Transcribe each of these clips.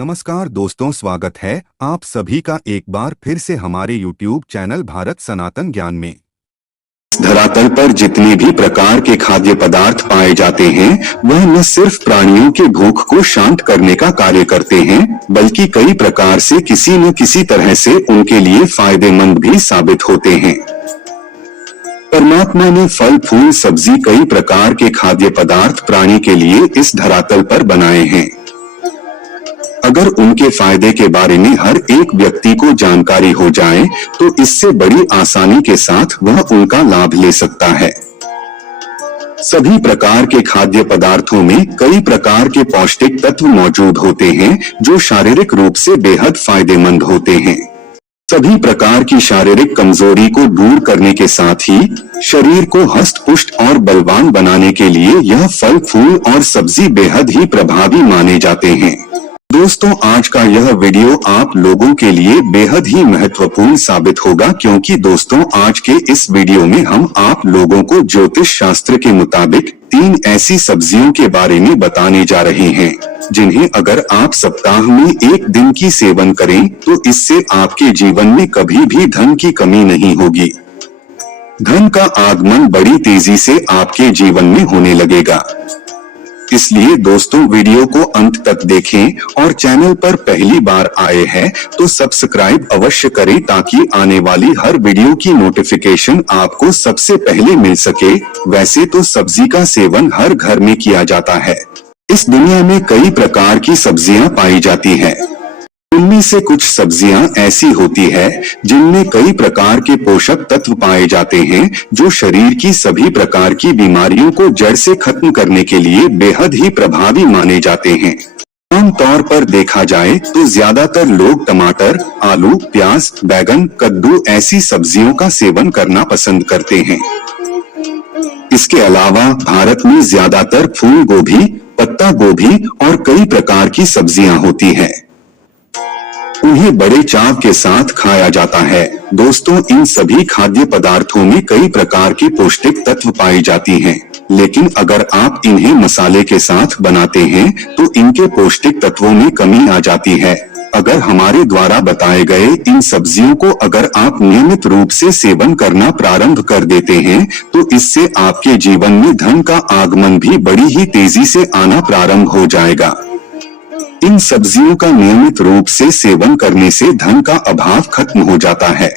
नमस्कार दोस्तों, स्वागत है आप सभी का एक बार फिर से हमारे YouTube चैनल भारत सनातन ज्ञान में। धरातल पर जितने भी प्रकार के खाद्य पदार्थ पाए जाते हैं वह न सिर्फ प्राणियों के भूख को शांत करने का कार्य करते हैं बल्कि कई प्रकार से किसी न किसी तरह से उनके लिए फायदेमंद भी साबित होते हैं। परमात्मा ने फल, फूल, सब्जी, कई प्रकार के खाद्य पदार्थ प्राणी के लिए इस धरातल पर बनाए हैं। अगर उनके फायदे के बारे में हर एक व्यक्ति को जानकारी हो जाए तो इससे बड़ी आसानी के साथ वह उनका लाभ ले सकता है। सभी प्रकार के खाद्य पदार्थों में कई प्रकार के पौष्टिक तत्व मौजूद होते हैं जो शारीरिक रूप से बेहद फायदेमंद होते हैं। सभी प्रकार की शारीरिक कमजोरी को दूर करने के साथ ही शरीर को हष्ट पुष्ट और बलवान बनाने के लिए यह फल, फूल और सब्जी बेहद ही प्रभावी माने जाते हैं। दोस्तों, आज का यह वीडियो आप लोगों के लिए बेहद ही महत्वपूर्ण साबित होगा क्योंकि दोस्तों आज के इस वीडियो में हम आप लोगों को ज्योतिष शास्त्र के मुताबिक 3 ऐसी सब्जियों के बारे में बताने जा रहे हैं जिन्हें अगर आप सप्ताह में 1 दिन की सेवन करें तो इससे आपके जीवन में कभी भी धन की कमी नहीं होगी। धन का आगमन बड़ी तेजी से आपके जीवन में होने लगेगा। इसलिए दोस्तों वीडियो को अंत तक देखें और चैनल पर पहली बार आए हैं तो सब्सक्राइब अवश्य करें ताकि आने वाली हर वीडियो की नोटिफिकेशन आपको सबसे पहले मिल सके। वैसे तो सब्जी का सेवन हर घर में किया जाता है। इस दुनिया में कई प्रकार की सब्जियां पाई जाती हैं। उनमें से कुछ सब्जियां ऐसी होती है जिनमें कई प्रकार के पोषक तत्व पाए जाते हैं जो शरीर की सभी प्रकार की बीमारियों को जड़ से खत्म करने के लिए बेहद ही प्रभावी माने जाते हैं। आम तौर पर देखा जाए तो ज्यादातर लोग टमाटर, आलू, प्याज, बैगन, कद्दू ऐसी सब्जियों का सेवन करना पसंद करते हैं। इसके अलावा भारत में ज्यादातर फूल गोभी, पत्ता गोभी और कई प्रकार की सब्जियां होती हैं। उन्हें बड़े चाव के साथ खाया जाता है। दोस्तों, इन सभी खाद्य पदार्थों में कई प्रकार के पौष्टिक तत्व पाई जाती हैं, लेकिन अगर आप इन्हें मसाले के साथ बनाते हैं तो इनके पौष्टिक तत्वों में कमी आ जाती है। अगर हमारे द्वारा बताए गए इन सब्जियों को अगर आप नियमित रूप से सेवन करना प्रारंभ कर देते हैं तो इससे आपके जीवन में धन का आगमन भी बड़ी ही तेजी से आना प्रारंभ हो जाएगा। इन सब्जियों का नियमित रूप से सेवन करने से धन का अभाव खत्म हो जाता है।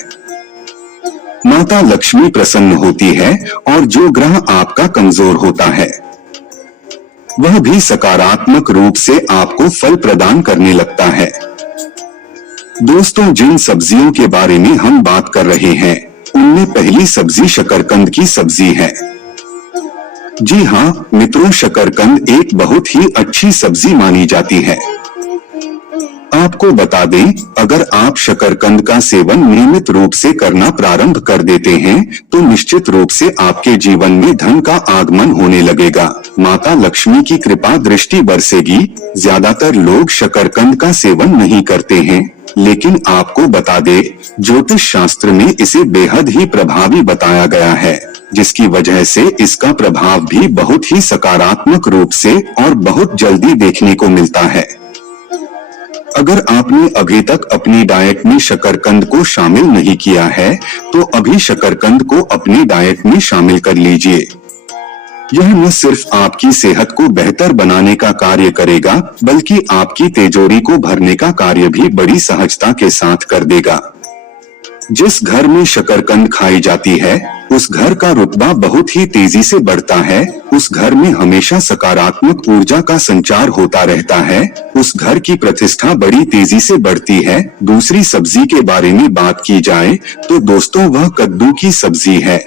माता लक्ष्मी प्रसन्न होती है और जो ग्रह आपका कमजोर होता है वह भी सकारात्मक रूप से आपको फल प्रदान करने लगता है। दोस्तों, जिन सब्जियों के बारे में हम बात कर रहे हैं उनमें पहली सब्जी शकरकंद की सब्जी है। जी हाँ मित्रों, शकरकंद एक बहुत ही अच्छी सब्जी मानी जाती है। आपको बता दें, अगर आप शकरकंद का सेवन नियमित रूप से करना प्रारंभ कर देते हैं तो निश्चित रूप से आपके जीवन में धन का आगमन होने लगेगा। माता लक्ष्मी की कृपा दृष्टि बरसेगी। ज्यादातर लोग शकरकंद का सेवन नहीं करते हैं, लेकिन आपको बता दे, ज्योतिष शास्त्र में इसे बेहद ही प्रभावी बताया गया है, जिसकी वजह से इसका प्रभाव भी बहुत ही सकारात्मक रूप से और बहुत जल्दी देखने को मिलता है। अगर आपने अभी तक अपनी डाइट में शकरकंद को शामिल नहीं किया है तो अभी शकरकंद को अपनी डाइट में शामिल कर लीजिए। यह न सिर्फ आपकी सेहत को बेहतर बनाने का कार्य करेगा बल्कि आपकी तिजोरी को भरने का कार्य भी बड़ी सहजता के साथ कर देगा। जिस घर में शकरकंद खाई जाती है उस घर का रुतबा बहुत ही तेजी से बढ़ता है। उस घर में हमेशा सकारात्मक ऊर्जा का संचार होता रहता है। उस घर की प्रतिष्ठा बड़ी तेजी से बढ़ती है। दूसरी सब्जी के बारे में बात की जाए तो दोस्तों वह कद्दू की सब्जी है।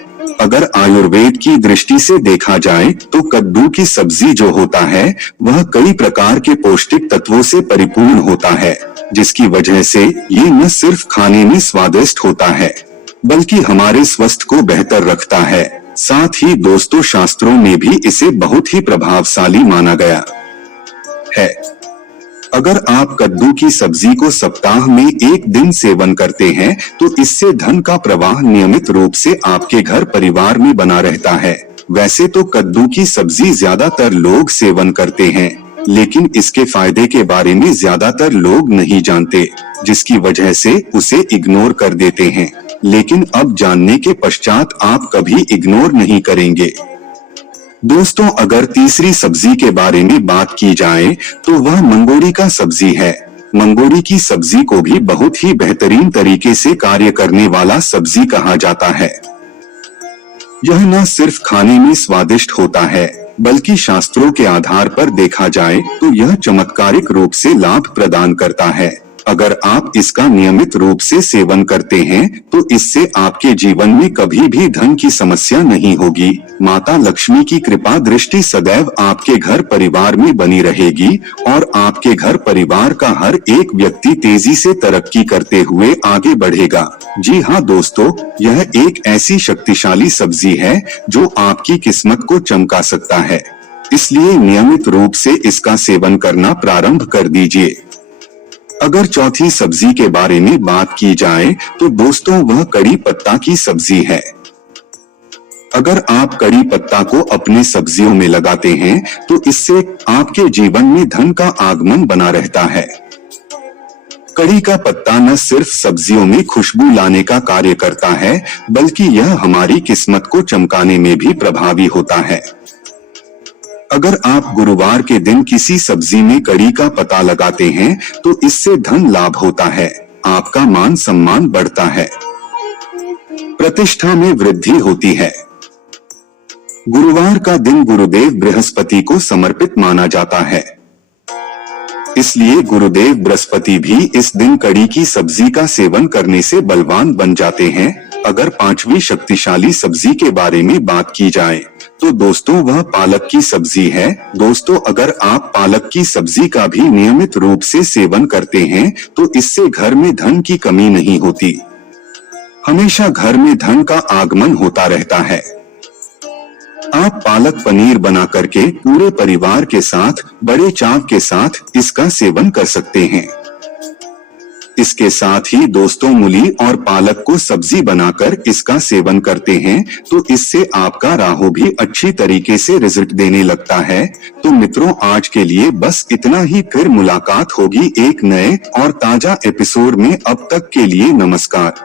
अगर आयुर्वेद की दृष्टि से देखा जाए तो कद्दू की सब्जी जो होता है वह कई प्रकार के पौष्टिक तत्वों से परिपूर्ण होता है, जिसकी वजह से ये न सिर्फ खाने में स्वादिष्ट होता है बल्कि हमारे स्वास्थ्य को बेहतर रखता है। साथ ही दोस्तों, शास्त्रों में भी इसे बहुत ही प्रभावशाली माना गया है। अगर आप कद्दू की सब्जी को सप्ताह में 1 दिन सेवन करते हैं तो इससे धन का प्रवाह नियमित रूप से आपके घर परिवार में बना रहता है। वैसे तो कद्दू की सब्जी ज्यादातर लोग सेवन करते हैं, लेकिन इसके फायदे के बारे में ज्यादातर लोग नहीं जानते, जिसकी वजह से उसे इग्नोर कर देते हैं। लेकिन अब जानने के पश्चात आप कभी इग्नोर नहीं करेंगे। दोस्तों, अगर तीसरी सब्जी के बारे में बात की जाए तो वह मंगोड़ी का सब्जी है। मंगोड़ी की सब्जी को भी बहुत ही बेहतरीन तरीके से कार्य करने वाला सब्जी कहा जाता है। यह न सिर्फ खाने में स्वादिष्ट होता है, बल्कि शास्त्रों के आधार पर देखा जाए तो यह चमत्कारिक रूप से लाभ प्रदान करता है। अगर आप इसका नियमित रूप से सेवन करते हैं तो इससे आपके जीवन में कभी भी धन की समस्या नहीं होगी। माता लक्ष्मी की कृपा दृष्टि सदैव आपके घर परिवार में बनी रहेगी और आपके घर परिवार का हर एक व्यक्ति तेजी से तरक्की करते हुए आगे बढ़ेगा। जी हाँ दोस्तों, यह एक ऐसी शक्तिशाली सब्जी है जो आपकी किस्मत को चमका सकता है। इसलिए नियमित रूप से इसका सेवन करना प्रारंभ कर दीजिए। अगर चौथी सब्जी के बारे में बात की जाए तो दोस्तों वह कड़ी पत्ता की सब्जी है। अगर आप कड़ी पत्ता को अपने सब्जियों में लगाते हैं तो इससे आपके जीवन में धन का आगमन बना रहता है। कड़ी का पत्ता न सिर्फ सब्जियों में खुशबू लाने का कार्य करता है, बल्कि यह हमारी किस्मत को चमकाने में भी प्रभावी होता है। अगर आप गुरुवार के दिन किसी सब्जी में कड़ी का पत्ता लगाते हैं तो इससे धन लाभ होता है, आपका मान सम्मान बढ़ता है, प्रतिष्ठा में वृद्धि होती है। गुरुवार का दिन गुरुदेव बृहस्पति को समर्पित माना जाता है, इसलिए गुरुदेव बृहस्पति भी इस दिन कड़ी की सब्जी का सेवन करने से बलवान बन जाते हैं। अगर पांचवी शक्तिशाली सब्जी के बारे में बात की जाए तो दोस्तों वह पालक की सब्जी है। दोस्तों, अगर आप पालक की सब्जी का भी नियमित रूप से सेवन करते हैं तो इससे घर में धन की कमी नहीं होती, हमेशा घर में धन का आगमन होता रहता है। आप पालक पनीर बना करके पूरे परिवार के साथ बड़े चाव के साथ इसका सेवन कर सकते हैं। इसके साथ ही दोस्तों मूली और पालक को सब्जी बनाकर इसका सेवन करते हैं तो इससे आपका राहु भी अच्छी तरीके से रिजल्ट देने लगता है। तो मित्रों, आज के लिए बस इतना ही, फिर मुलाकात होगी एक नए और ताजा एपिसोड में। अब तक के लिए नमस्कार।